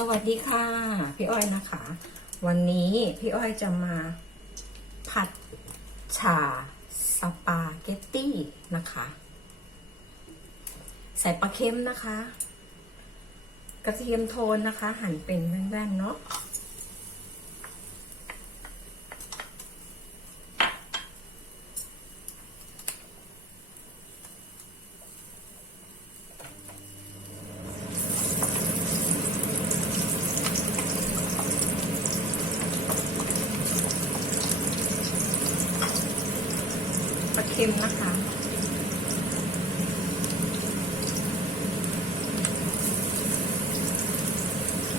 สวัสดีค่ะ พี่อ้อยนะคะ วันนี้พี่อ้อยจะมาผัดฉ่าสปาเกตตี้นะคะ ใส่ปลาเค็มนะคะ กระเทียมโทนนะคะ หั่นเป็นแว่นๆเนาะ เค็มนะคะ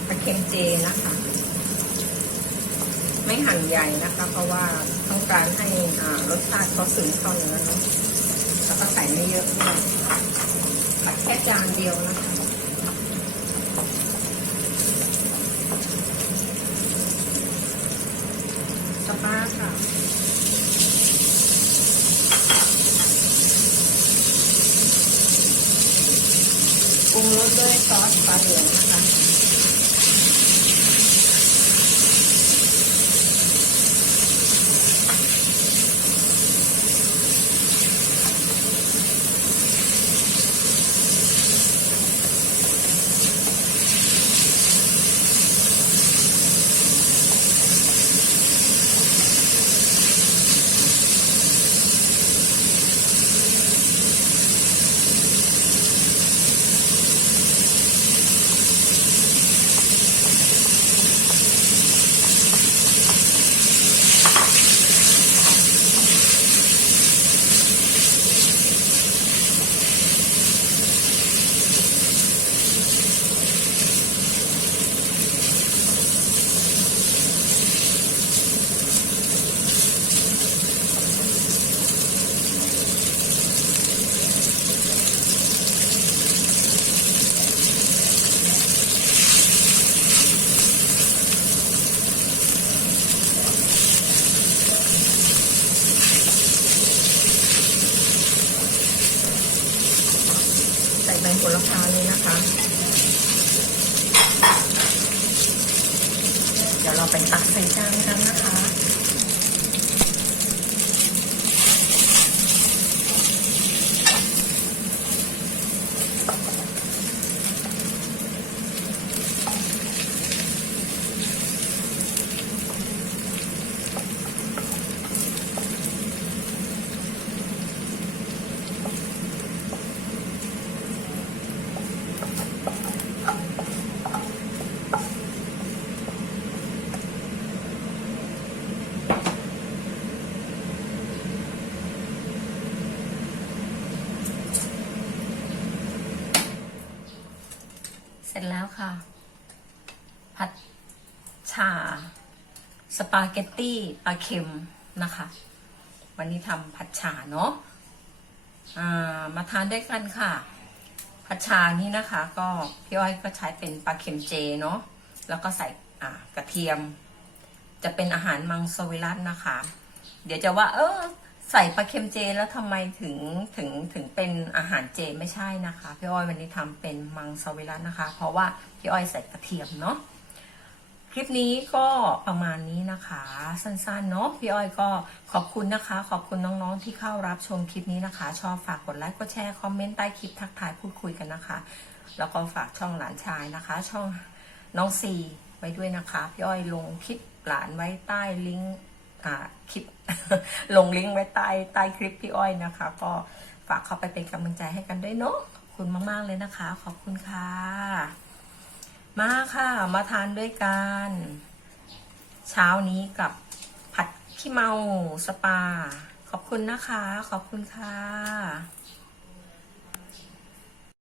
ปลาเค็มเจนะคะ ไม่หั่นใหญ่นะคะ เพราะว่าต้องการให้อ่ารสชาติเขาซึมเข้าเนื้อนะแล้วก็ใส่ไม่เยอะด้วยผัดแค่จานเดียวนะคะ สปาค่ะ ปรุงรสด้วยซอสปลาเหลืองนะคะ ราคาเลยนะคะ เดี๋ยวเราไปตักใส่จานกันนะคะ ร็จแล้วค่ะ ผัดฉ่าสปาเกตตี้ปลาเค็มนะคะ วันนี้ทำผัดฉ่าเนาะมาทานด้วยกันค่ะ ผัดฉ่านี่นะคะ ก็พี่อ้อยก็ใช้เป็นปลาเค็มเจเนาะแล้วก็ใส่กระเทียม จะเป็นอาหารมังสวิรัตนะคะ เดี๋ยวจะว่า เออ ใส่ปลาเค็มเจแล้วทำไมถึงถึงถึงเป็นอาหารเจไม่ใช่นะคะพี่อ้อยวันนี้ทำเป็นมังสวิรัตนะคะ เพราะว่าพี่อ้อยใส่กระเทียมเนาะคลิปนี้ก็ประมาณนี้นะคะ สั้นๆเนาะพี่อ้อยก็ขอบคุณนะคะ ขอบคุณน้องๆที่เข้ารับชมคลิปนี้นะคะ ชอบฝากกดไลค์กดแชร์คอมเมนต์ใต้คลิปทักทายพูดคุยกันนะคะ แล้วก็ฝากช่องหลานชายนะคะ ช่องน้องซีไว้ด้วยนะคะพี่อ้อยลงคลิปหลานไว้ใต้ลิงก์ คลิปลงลิงก์ไว้ใต้ใต้คลิปพี่อ้อยนะคะ ก็ฝากเข้าไปเป็นกำลังใจให้กันด้วยเนาะขอบคุณมาก ๆ เลยนะคะ ขอบคุณค่ะ มาค่ะ มาทานด้วยกัน เช้านี้กับผัดขี้เมาสปา ขอบคุณนะคะ ขอบคุณค่ะ